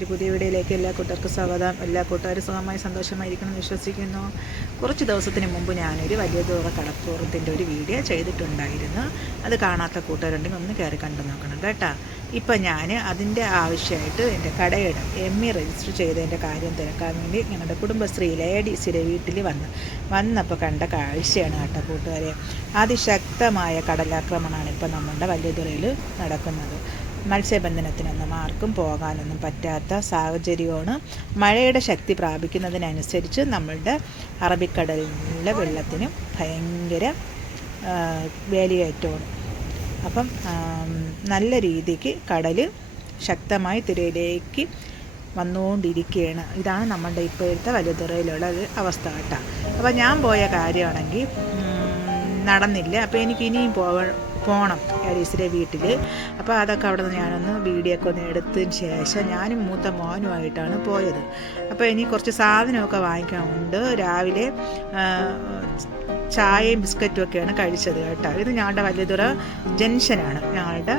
ഒരു പുതിയ വീഡിയോയിലേക്ക് എല്ലാ കൂട്ടർക്കും സ്വാഗതം. എല്ലാ കൂട്ടുകാരും സുഖമായി സന്തോഷമായിരിക്കണം എന്ന് വിശ്വസിക്കുന്നു. കുറച്ച് ദിവസത്തിന് മുമ്പ് ഞാനൊരു വലിയ തോറ കടപ്പുറത്തിൻ്റെ ഒരു വീഡിയോ ചെയ്തിട്ടുണ്ടായിരുന്നു. അത് കാണാത്ത കൂട്ടുകാരുണ്ടെങ്കിൽ ഒന്ന് കയറി കണ്ടു നോക്കണം കേട്ടോ. ഇപ്പം ഞാൻ അതിൻ്റെ ആവശ്യമായിട്ട് എൻ്റെ കടയുടെ രജിസ്റ്റർ ചെയ്തതിൻ്റെ കാര്യം തിരക്കാൻ വേണ്ടി ഞങ്ങളുടെ കുടുംബശ്രീ ലേഡീസിൻ്റെ വീട്ടിൽ വന്നപ്പോൾ കണ്ട കാഴ്ചയാണ് കേട്ടോ കൂട്ടുകാരെ. അതിശക്തമായ കടലാക്രമണമാണ് ഇപ്പം നമ്മുടെ വലിയതുറയിൽ നടക്കുന്നത്. മത്സ്യബന്ധനത്തിനൊന്നും ആർക്കും പോകാനൊന്നും പറ്റാത്ത സാഹചര്യമാണ്. മഴയുടെ ശക്തി പ്രാപിക്കുന്നതിനനുസരിച്ച് നമ്മളുടെ അറബിക്കടലിലെ വെള്ളത്തിന് ഭയങ്കര വേലിയേറ്റമാണ്. അപ്പം നല്ല രീതിക്ക് കടൽ ശക്തമായി തിരയിലേക്ക് വന്നുകൊണ്ടിരിക്കുകയാണ്. ഇതാണ് നമ്മളുടെ ഇപ്പോഴത്തെ വലിയതുറയിലുള്ള ഒരു അവസ്ഥ കേട്ടോ. അപ്പോൾ ഞാൻ പോയ കാര്യമാണെങ്കിൽ നടന്നില്ല. അപ്പോൾ എനിക്ക് ഇനിയും പോകണം ഹാരീസിൻ്റെ വീട്ടിൽ. അപ്പോൾ അതൊക്കെ അവിടെ നിന്ന് ഞാനൊന്ന് വീഡിയോ ഒക്കെ ഒന്ന് എടുത്തതിന് ശേഷം ഞാനും മൂത്ത മോനുമായിട്ടാണ് പോയത്. അപ്പോൾ ഇനി കുറച്ച് സാധനമൊക്കെ വാങ്ങിക്കാനുണ്ട്. രാവിലെ ചായയും ബിസ്ക്കറ്റും ഒക്കെയാണ് കഴിച്ചത് കേട്ടോ. ഇത് ഞങ്ങളുടെ വലിയതുറ ജംഗ്ഷനാണ് ഞങ്ങളുടെ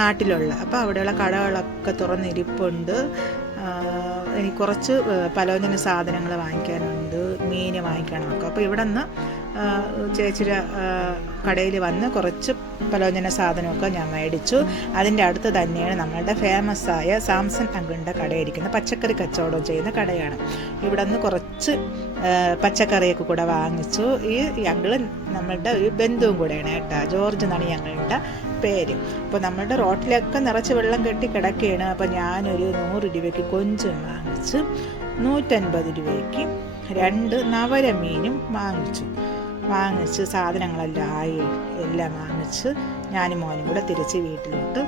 നാട്ടിലുള്ള. അപ്പോൾ അവിടെയുള്ള കടകളൊക്കെ തുറന്നിരിപ്പുണ്ട്. എനിക്ക് കുറച്ച് പലവ്യഞ്ജന സാധനങ്ങൾ വാങ്ങിക്കാനുണ്ട്, മീൻ വാങ്ങിക്കാനൊക്കെ. അപ്പോൾ ഇവിടെ നിന്ന് ചേച്ചിയുടെ കടയിൽ വന്ന് കുറച്ച് പലവ്യഞ്ജന സാധനമൊക്കെ ഞാൻ മേടിച്ചു. അതിൻ്റെ അടുത്ത് തന്നെയാണ് നമ്മളുടെ ഫേമസായ സാംസൺ അങ്കിളിൻ്റെ കടയിരിക്കുന്നത്. പച്ചക്കറി കച്ചവടം ചെയ്യുന്ന കടയാണ്. ഇവിടെ നിന്ന് കുറച്ച് പച്ചക്കറിയൊക്കെ കൂടെ വാങ്ങിച്ചു. ഈ അങ്കിള് നമ്മളുടെ ഒരു ബന്ധുവും കൂടെയാണ് കേട്ടോ. ജോർജ് എന്നാണ് ഈ അങ്കിളിൻ്റെ പേര്. അപ്പോൾ നമ്മളുടെ റോട്ടിലൊക്കെ നിറച്ച് വെള്ളം കെട്ടി കിടക്കുകയാണ്. അപ്പോൾ ഞാനൊരു 100 രൂപയ്ക്ക് കൊഞ്ചും വാങ്ങിച്ച് 150 രൂപയ്ക്ക് 2 നവര മീനും വാങ്ങിച്ച് സാധനങ്ങളെല്ലാം എല്ലാം വാങ്ങിച്ച് ഞാനും മോനും കൂടെ തിരിച്ച് വീട്ടിലോട്ട്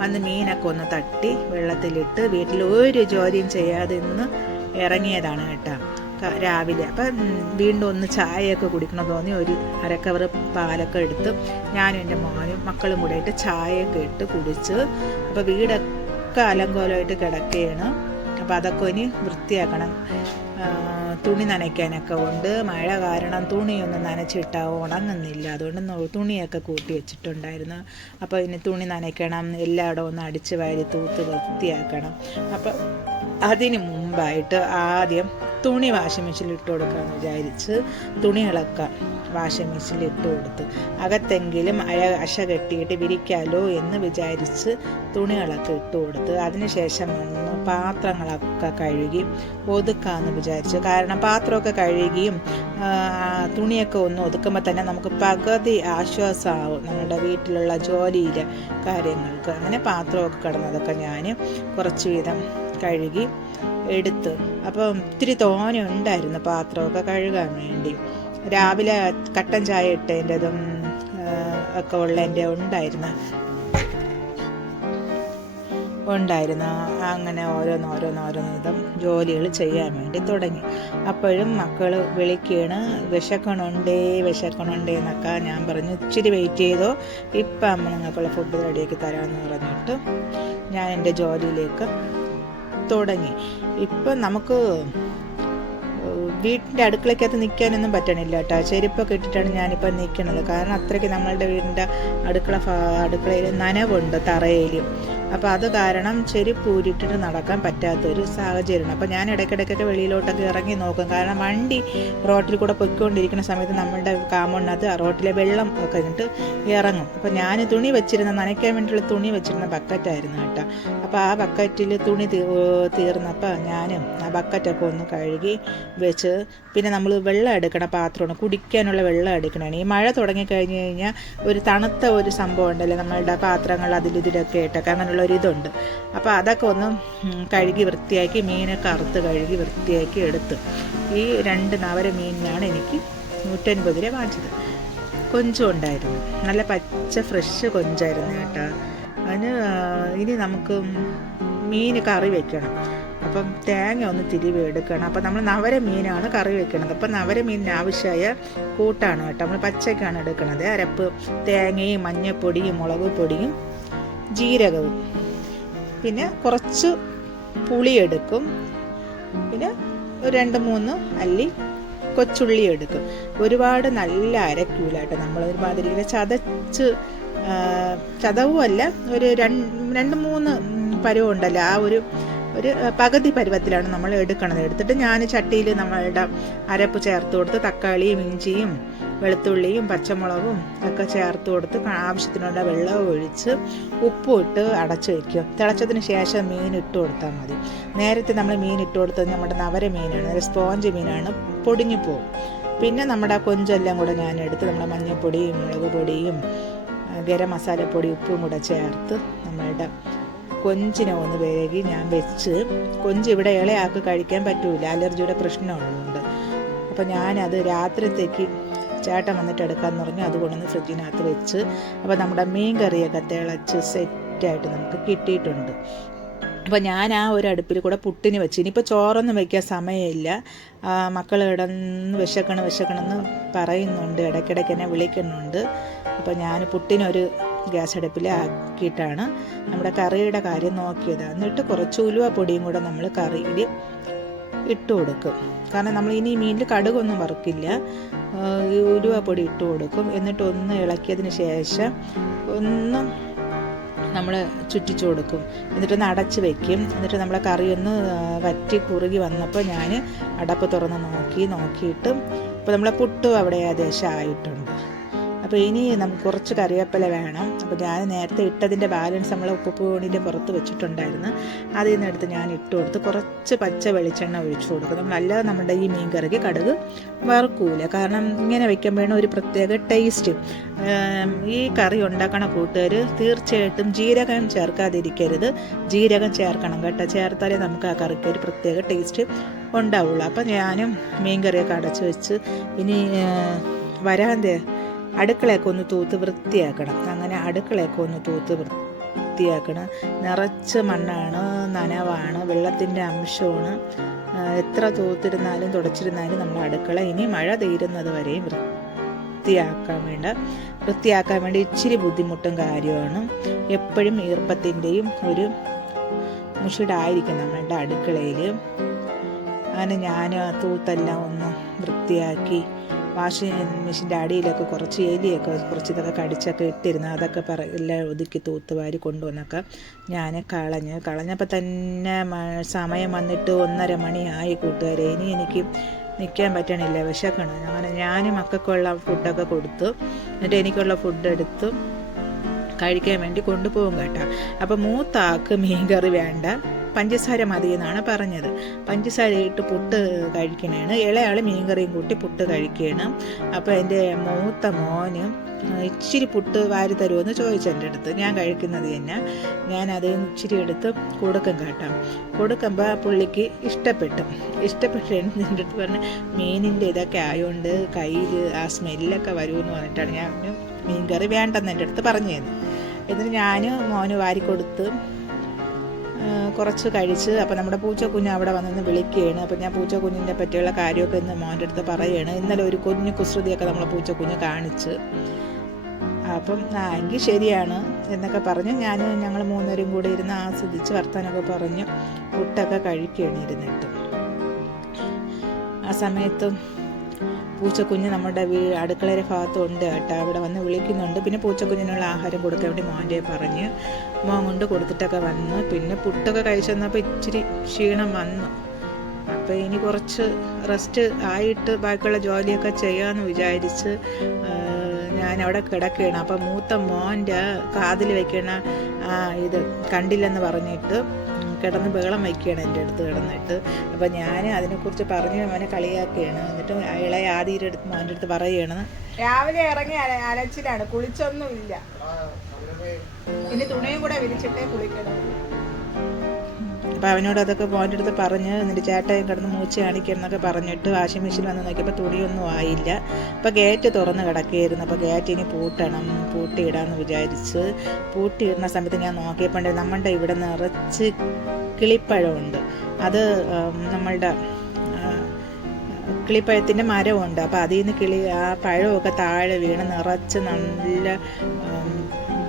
വന്ന് മീനൊക്കെ ഒന്ന് തട്ടി വെള്ളത്തിലിട്ട് വീട്ടിൽ ഒരു ജോലിയും ചെയ്യാതെ ഇന്ന് ഇറങ്ങിയതാണ് കേട്ടോ രാവിലെ. അപ്പം വീണ്ടും ഒന്ന് ചായയൊക്കെ കുടിക്കണം തോന്നി ഒരു അരക്കവർ പാലൊക്കെ എടുത്ത് ഞാനും എൻ്റെ മോനും മക്കളും കൂടെ ആയിട്ട് ചായയൊക്കെ ഇട്ട് കുടിച്ച്. അപ്പോൾ വീടൊക്കെ അലങ്കോലമായിട്ട് കിടക്കുകയാണ്. അപ്പോൾ അതൊക്കെ ഇനി വൃത്തിയാക്കണം. തുണി നനയ്ക്കാനൊക്കെ ഉണ്ട്. മഴ കാരണം തുണിയൊന്നും നനച്ചിട്ടാൽ ഉണങ്ങുന്നില്ല. അതുകൊണ്ട് തുണിയൊക്കെ കൂട്ടി വെച്ചിട്ടുണ്ടായിരുന്നു. അപ്പോൾ ഇനി തുണി നനയ്ക്കണം, എല്ലായിടവും ഒന്ന് അടിച്ച് വാരി തൂത്ത് വൃത്തിയാക്കണം. അപ്പം അതിന് മുമ്പായിട്ട് ആദ്യം തുണി വാഷിംഗ് മെഷീനിൽ ഇട്ട് കൊടുക്കാമെന്ന് വിചാരിച്ച് തുണികളൊക്കെ വാഷിംഗ് മെഷീനിൽ ഇട്ട് കൊടുത്ത് അകത്തെങ്കിലും അശ കെട്ടിയിട്ട് വിരിക്കാലോ എന്ന് വിചാരിച്ച് തുണികളൊക്കെ ഇട്ട് കൊടുത്ത് അതിനുശേഷം ഒന്ന് പാത്രങ്ങളൊക്കെ കഴുകി ഒതുക്കാമെന്ന് വിചാരിച്ചു. കാരണം പാത്രമൊക്കെ കഴുകിയും തുണിയൊക്കെ ഒന്ന് ഒതുക്കുമ്പോൾ തന്നെ നമുക്ക് പകുതി ആശ്വാസമാവും നമ്മുടെ വീട്ടിലുള്ള ജോലിയിലെ കാര്യങ്ങൾക്ക്. അങ്ങനെ പാത്രമൊക്കെ കിടന്നതൊക്കെ ഞാൻ കുറച്ച് വീതം കഴുകി എടുത്ത്. അപ്പം ഇത്തിരി തോനെ ഉണ്ടായിരുന്നു പാത്രമൊക്കെ കഴുകാൻ വേണ്ടി. രാവിലെ കട്ടൻ ചായ ഇട്ടതിൻ്റെതും ഒക്കെ ഉള്ളതിൻ്റെ ഉണ്ടായിരുന്നു. അങ്ങനെ ഓരോന്നോരോന്നിതും ജോലികൾ ചെയ്യാൻ വേണ്ടി തുടങ്ങി. അപ്പോഴും മക്കൾ വിളിക്കുകയാണ്, വിശക്കണുണ്ടേ എന്നൊക്കെ. ഞാൻ പറഞ്ഞു ഇച്ചിരി വെയിറ്റ് ചെയ്തോ, ഇപ്പം അമ്മ നിങ്ങൾക്കുള്ള ഫുഡ് റെഡിയാക്കി തരാമെന്ന് പറഞ്ഞിട്ട് ഞാൻ എൻ്റെ ജോലിയിലേക്ക് തുടങ്ങി. ഇപ്പം നമുക്ക് വീട്ടിൻ്റെ അടുക്കളയ്ക്കകത്ത് നിൽക്കാനൊന്നും പറ്റണില്ല കേട്ടോ. ചെരുപ്പൊക്കെ ഇട്ടിട്ടാണ് ഞാനിപ്പോൾ നിൽക്കുന്നത്. കാരണം അത്രയ്ക്ക് നമ്മളുടെ വീടിൻ്റെ അടുക്കളയിൽ നനവുണ്ട് തറയിൽ. അപ്പോൾ അത് കാരണം ചെരുപ്പ് ഊരിട്ടിട്ട് നടക്കാൻ പറ്റാത്തൊരു സാഹചര്യമാണ്. അപ്പോൾ ഞാൻ ഇടയ്ക്കിടയ്ക്കൊക്കെ വെളിയിലോട്ടൊക്കെ ഇറങ്ങി നോക്കും. കാരണം വണ്ടി റോട്ടിൽ കൂടെ പൊയ്ക്കൊണ്ടിരിക്കുന്ന സമയത്ത് നമ്മളുടെ കാമ്പൗണ്ടിനകത്ത് റോട്ടിലെ വെള്ളം ഒക്കെ ഇട്ട് ഇറങ്ങും. അപ്പോൾ ഞാൻ നനയ്ക്കാൻ വേണ്ടിയുള്ള തുണി വെച്ചിരുന്ന ബക്കറ്റായിരുന്നു കേട്ടോ. അപ്പോൾ ആ ബക്കറ്റിൽ തുണി തീർന്നപ്പോൾ ഞാൻ ആ ബക്കറ്റൊക്കെ ഒന്ന് കഴുകി വെച്ച് പിന്നെ നമ്മൾ വെള്ളം എടുക്കണം, പാത്രമാണ് കുടിക്കാനുള്ള വെള്ളം എടുക്കണമാണ്. ഈ മഴ തുടങ്ങിക്കഴിഞ്ഞ് കഴിഞ്ഞാൽ ഒരു തണുത്ത ഒരു സംഭവം ഉണ്ടല്ലോ നമ്മളുടെ പാത്രങ്ങൾ ഇതിലൊക്കെ ഇട്ടൊക്കെ അങ്ങനെയുള്ള ഒരിതുണ്ട്. അപ്പോൾ അതൊക്കെ ഒന്ന് കഴുകി വൃത്തിയാക്കി മീനൊക്കെ അറുത്ത് കഴുകി വൃത്തിയാക്കി എടുത്ത് ഈ 2 നവര മീനിനാണ് എനിക്ക് 150 രൂപ വാങ്ങിച്ചത്. കൊഞ്ചും ഉണ്ടായിരുന്നു, നല്ല പച്ച ഫ്രഷ് കൊഞ്ചായിരുന്നു കേട്ടോ. അതിന് ഇനി നമുക്ക് മീൻ കറി വെക്കണം. അപ്പം തേങ്ങ ഒന്ന് തിരിവി എടുക്കണം. അപ്പം നമ്മൾ നവര മീനാണ് കറി വെക്കണത്. അപ്പം നവര മീനിന് ആവശ്യമായ കൂട്ടാണ് കേട്ടോ. നമ്മൾ പച്ചക്കാണ് എടുക്കണത്. അരപ്പ് തേങ്ങയും മഞ്ഞൾപ്പൊടിയും മുളക് പൊടിയും ജീരകവും പിന്നെ കുറച്ച് പുളി എടുക്കും. പിന്നെ 2-3 അല്ലി കൊച്ചുള്ളി എടുക്കും. ഒരുപാട് നല്ല അരക്കൂല കേട്ടോ. നമ്മൾ ഒരുമാതിരി ചതച്ച് ചതവുമല്ല, ഒരു 2-3 പരുവുണ്ടല്ലോ, ആ ഒരു പകുതി പരുവത്തിലാണ് നമ്മൾ എടുക്കണത്. എടുത്തിട്ട് ഞാൻ ചട്ടിയിൽ നമ്മളുടെ അരപ്പ് ചേർത്ത് കൊടുത്ത് തക്കാളിയും ഇഞ്ചിയും വെളുത്തുള്ളിയും പച്ചമുളകും ഒക്കെ ചേർത്ത് കൊടുത്ത് ആവശ്യത്തിനുള്ള വെള്ളം ഒഴിച്ച് ഉപ്പും ഇട്ട് അടച്ചു വയ്ക്കും. തിളച്ചതിന് ശേഷം മീൻ ഇട്ട് കൊടുത്താൽ മതി. നേരത്തെ നമ്മൾ മീൻ ഇട്ട് കൊടുത്തത് നമ്മുടെ നവര മീനാണ്, ഒരു സ്പോഞ്ച് മീനാണ്, പൊടിഞ്ഞു പോകും. പിന്നെ നമ്മുടെ കൊഞ്ചെല്ലാം കൂടെ ഞാൻ എടുത്ത് നമ്മുടെ മഞ്ഞൾപ്പൊടിയും മുളക് പൊടിയും ഗരം മസാലപ്പൊടി ഉപ്പും കൂടെ ചേർത്ത് നമ്മളുടെ കൊഞ്ചിനെ ഒന്ന് വേഗി ഞാൻ വെച്ച്, കൊഞ്ച് ഇവിടെ ഇളയാക്ക് കഴിക്കാൻ പറ്റൂല, അലർജിയുടെ പ്രശ്നമുള്ളതുകൊണ്ട്. അപ്പോൾ ഞാനത് രാത്രിത്തേക്ക് ചേട്ടൻ വന്നിട്ട് എടുക്കാമെന്ന് പറഞ്ഞു, അത് കൊണ്ടുവന്ന് ഫ്രിഡ്ജിനകത്ത് വെച്ച്. അപ്പോൾ നമ്മുടെ മീൻ കറിയൊക്കെ തിളച്ച് സെറ്റായിട്ട് നമുക്ക് കിട്ടിയിട്ടുണ്ട്. അപ്പോൾ ഞാൻ ആ ഒരു അടുപ്പിൽ കൂടെ പുട്ടിന് വെച്ച്. ഇനിയിപ്പോൾ ചോറൊന്നും വയ്ക്കാൻ സമയമില്ല. മക്കൾ കിടന്ന് വിശക്കണമെന്ന് പറയുന്നുണ്ട്, ഇടയ്ക്കിടയ്ക്ക് എന്നെ വിളിക്കുന്നുണ്ട്. അപ്പോൾ ഞാൻ പുട്ടിനൊരു ഗ്യാസ് അടുപ്പിൽ ആക്കിയിട്ടാണ് നമ്മുടെ കറിയുടെ കാര്യം നോക്കിയത്. എന്നിട്ട് കുറച്ച് ഉലുവ പൊടിയും കൂടെ നമ്മൾ കറിയിൽ ഇട്ട് കൊടുക്കും. കാരണം നമ്മൾ ഇനി മീനിൽ കടുകൊന്നും വറുക്കില്ല, ഉലുവ പൊടി ഇട്ട് കൊടുക്കും. എന്നിട്ട് ഒന്ന് ഇളക്കിയതിന് ശേഷം ഒന്ന് നമ്മൾ ചുറ്റിച്ചു കൊടുക്കും. എന്നിട്ടൊന്ന് അടച്ച് വയ്ക്കും. എന്നിട്ട് നമ്മളെ കറി ഒന്ന് വറ്റി കുറുകി വന്നപ്പോൾ ഞാൻ അടപ്പ് തുറന്ന് നോക്കിയിട്ട് ഇപ്പോൾ നമ്മളെ പുട്ടും അവിടെ ഏകദേശം ആയിട്ടുണ്ട്. അപ്പോൾ ഇനി നമുക്ക് കുറച്ച് കറിവേപ്പില വേണം. അപ്പോൾ ഞാൻ നേരത്തെ ഇട്ടതിൻ്റെ ബാലൻസ് നമ്മൾ ഉപ്പുപൊടിൻ്റെ പുറത്ത് വെച്ചിട്ടുണ്ടായിരുന്നു, അതിൽ നിന്ന് എടുത്ത് ഞാൻ ഇട്ട് കൊടുത്ത് കുറച്ച് പച്ച വെളിച്ചെണ്ണ ഒഴിച്ചു കൊടുക്കും. നമ്മളല്ലാതെ നമ്മുടെ ഈ മീൻ കറിക്ക് കടുക് വറുക്കൂല, കാരണം ഇങ്ങനെ വയ്ക്കുമ്പോഴാണ് ഒരു പ്രത്യേക ടേസ്റ്റ്. ഈ കറി ഉണ്ടാക്കണ കൂട്ടുകാർ തീർച്ചയായിട്ടും ജീരകം ചേർക്കാതിരിക്കരുത്, ജീരകം ചേർക്കണം കേട്ടോ. ചേർത്താലേ നമുക്ക് ആ കറിക്ക് ഒരു പ്രത്യേക ടേസ്റ്റ് ഉണ്ടാവുള്ളൂ. അപ്പം ഞാനും മീൻ കറിയൊക്കെ അടച്ചു വെച്ച് ഇനി വരാന്തേ അടുക്കളയൊക്കെ ഒന്ന് തൂത്ത് വൃത്തിയാക്കണം. അങ്ങനെ അടുക്കളയൊക്കെ ഒന്ന് തൂത്ത് വൃത്തിയാക്കണം. നിറച്ച് മണ്ണാണ്, നനവാണ്, വെള്ളത്തിൻ്റെ അംശമാണ്. എത്ര തൂത്തിരുന്നാലും തുടച്ചിരുന്നാലും നമ്മൾ അടുക്കള ഇനി മഴ തീരുന്നത് വരെയും വൃത്തിയാക്കാൻ വേണ്ടി ഇച്ചിരി ബുദ്ധിമുട്ടും കാര്യമാണ്. എപ്പോഴും ഈർപ്പത്തിൻ്റെയും ഒരു മുഷിടായിരിക്കും നമ്മളുടെ അടുക്കളയിൽ. അങ്ങനെ ഞാൻ തൂത്തെല്ലാം ഒന്ന് വൃത്തിയാക്കി വാഷിംഗ് മെഷീൻ്റെ അടിയിലൊക്കെ കുറച്ച് എലിയൊക്കെ ഇതൊക്കെ കടിച്ചൊക്കെ ഇട്ടിരുന്നു, അതൊക്കെ എല്ലാം ഒതുക്കി തൂത്തുവാരി കൊണ്ടുവന്നൊക്കെ ഞാൻ കളഞ്ഞപ്പോൾ തന്നെ സമയം വന്നിട്ട് 1:30 മണിയായി കൂട്ടുകാരെ. ഇനി എനിക്ക് നിൽക്കാൻ പറ്റണില്ല, വിശക്കണം. അങ്ങനെ ഞാൻ മക്കൾക്കുള്ള ഫുഡൊക്കെ കൊടുത്തു. എന്നിട്ട് എനിക്കുള്ള ഫുഡ് എടുത്ത് കഴിക്കാൻ വേണ്ടി കൊണ്ടുപോകും കേട്ടോ. അപ്പോൾ മൂത്താക്ക് മീൻകറി വേണ്ട, പഞ്ചസാര മതി എന്നാണ് പറഞ്ഞത്. പഞ്ചസാര ഇട്ട് പുട്ട് കഴിക്കണേണ്. ഇളയാൾ മീൻകറിയും കൂട്ടി പുട്ട് കഴിക്കണം. അപ്പോൾ എൻ്റെ മൂത്ത മോന് ഇച്ചിരി പുട്ട് വാരി തരുമെന്ന് ചോദിച്ചു എൻ്റെ അടുത്ത്. ഞാൻ കഴിക്കുന്നത് തന്നെ ഞാനത് ഇച്ചിരി എടുത്ത് കൊടുക്കും കേട്ടോ. കൊടുക്കുമ്പോൾ പുള്ളിക്ക് ഇഷ്ടപ്പെട്ടു എൻ്റെ അടുത്ത് പറഞ്ഞ് മീനിൻ്റെ ഇതൊക്കെ ആയതുകൊണ്ട് കയ്യിൽ ആ സ്മെല്ലൊക്കെ വരുമെന്ന് പറഞ്ഞിട്ടാണ് ഞാൻ മീൻകറി വേണ്ടെന്ന് എൻ്റെ അടുത്ത് പറഞ്ഞു തന്നു. എന്നിട്ട് ഞാൻ മോന് വാരി കൊടുത്ത് കുറച്ച് കഴിച്ച്. അപ്പോൾ നമ്മുടെ പൂച്ചക്കുഞ്ഞ് അവിടെ വന്നിന്ന് വിളിക്കുകയാണ്. അപ്പോൾ ഞാൻ പൂച്ചക്കുഞ്ഞിൻ്റെ പറ്റിയുള്ള കാര്യമൊക്കെ ഇന്ന് മോൻ്റെ അടുത്ത് പറയുകയാണ്. ഇന്നലെ ഒരു കുഞ്ഞു കുസൃതിയൊക്കെ നമ്മളെ പൂച്ചക്കുഞ്ഞ് കാണിച്ച്. അപ്പം എങ്കിൽ ശരിയാണ് എന്നൊക്കെ പറഞ്ഞ് ഞങ്ങൾ 3 പേരും കൂടി ഇരുന്ന് ആസ്വദിച്ച് വർത്താനൊക്കെ പറഞ്ഞ് പുട്ടൊക്കെ കഴിക്കുകയാണ് ഇരുന്നിട്ട്. ആ സമയത്തും പൂച്ചക്കുഞ്ഞ് നമ്മുടെ അടുക്കളയുടെ ഭാഗത്തുണ്ട് കേട്ടോ, അവിടെ വന്ന് വിളിക്കുന്നുണ്ട്. പിന്നെ പൂച്ചക്കുഞ്ഞിനുള്ള ആഹാരം കൊടുക്കാൻ വേണ്ടി മോൻ്റെ പറഞ്ഞ് മോൻ കൊണ്ട് കൊടുത്തിട്ടൊക്കെ വന്ന്. പിന്നെ പുട്ടൊക്കെ കഴിച്ചു വന്നപ്പോൾ ഇച്ചിരി ക്ഷീണം വന്നു. അപ്പോൾ ഇനി കുറച്ച് റെസ്റ്റ് ആയിട്ട് ബാക്കിയുള്ള ജോലിയൊക്കെ ചെയ്യാമെന്ന് വിചാരിച്ച് ഞാൻ അവിടെ കിടക്കുകയാണ്. അപ്പം മൂത്ത മോൻ്റെ കാതിൽ വയ്ക്കണ ഇത് കണ്ടില്ലെന്ന് പറഞ്ഞിട്ട് കിടന്ന് ബഹളം വയ്ക്കുകയാണ് എൻ്റെ അടുത്ത് കിടന്നിട്ട്. അപ്പോൾ ഞാൻ അതിനെക്കുറിച്ച് പറഞ്ഞ് മോനെ കളിയാക്കുകയാണ്. എന്നിട്ട് ഇളയ ആദ്യം അടുത്ത് മോൻ്റെ അടുത്ത് പറയുകയാണ്, രാവിലെ ഇറങ്ങി അലച്ചിലാണ്, കുളിച്ചൊന്നും ഇല്ല, ഇനി തുണിയും കൂടെ വിരിച്ചിട്ടേ കുളിക്കണം. അപ്പോൾ അവനോട് അതൊക്കെ മോൻ്റെ അടുത്ത് പറഞ്ഞ് എന്നിട്ട് ചേട്ടയും കിടന്ന് മൂച്ച് കാണിക്കണം എന്നൊക്കെ പറഞ്ഞിട്ട് വാഷിംഗ് മെഷീൻ വന്ന് നോക്കിയപ്പോൾ തുണിയൊന്നും ആയില്ല. അപ്പോൾ ഗേറ്റ് തുറന്ന് കിടക്കുകയായിരുന്നു. അപ്പോൾ ഗേറ്റ് ഇനി പൂട്ടിയിടാമെന്ന് വിചാരിച്ച് പൂട്ടിയിടുന്ന സമയത്ത് ഞാൻ നോക്കിയപ്പോൾ നമ്മളുടെ ഇവിടെ നിറച്ച് കിളിപ്പഴമുണ്ട്. അത് നമ്മളുടെ കിളിപ്പഴത്തിൻ്റെ മരമുണ്ട്. അപ്പോൾ അതിൽ നിന്ന് ആ പഴമൊക്കെ താഴെ വീണ് നിറച്ച് നല്ല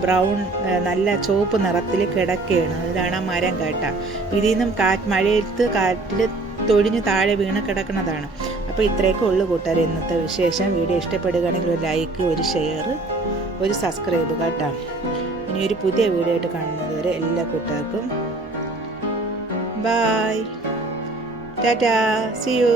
ബ്രൗൺ നല്ല ചുവപ്പ് നിറത്തിൽ കിടക്കുകയാണ്. ഇതാണ് ആ മരം കേട്ടോ. ഇതിൽ നിന്നും കാറ്റിൽ തൊഴിഞ്ഞ് താഴെ വീണ് കിടക്കുന്നതാണ്. അപ്പോൾ ഇത്രയൊക്കെ ഉള്ളു കൂട്ടുകാർ ഇന്നത്തെ വിശേഷം. വീഡിയോ ഇഷ്ടപ്പെടുകയാണെങ്കിൽ ഒരു ലൈക്ക്, ഒരു ഷെയർ ഒരു സബ്സ്ക്രൈബ് കേട്ടോ. ഇനി ഒരു പുതിയ വീഡിയോ ആയിട്ട് കാണുന്നത് വരെ എല്ലാ കൂട്ടുകാർക്കും ബൈ, ടാറ്റാ, സി യു.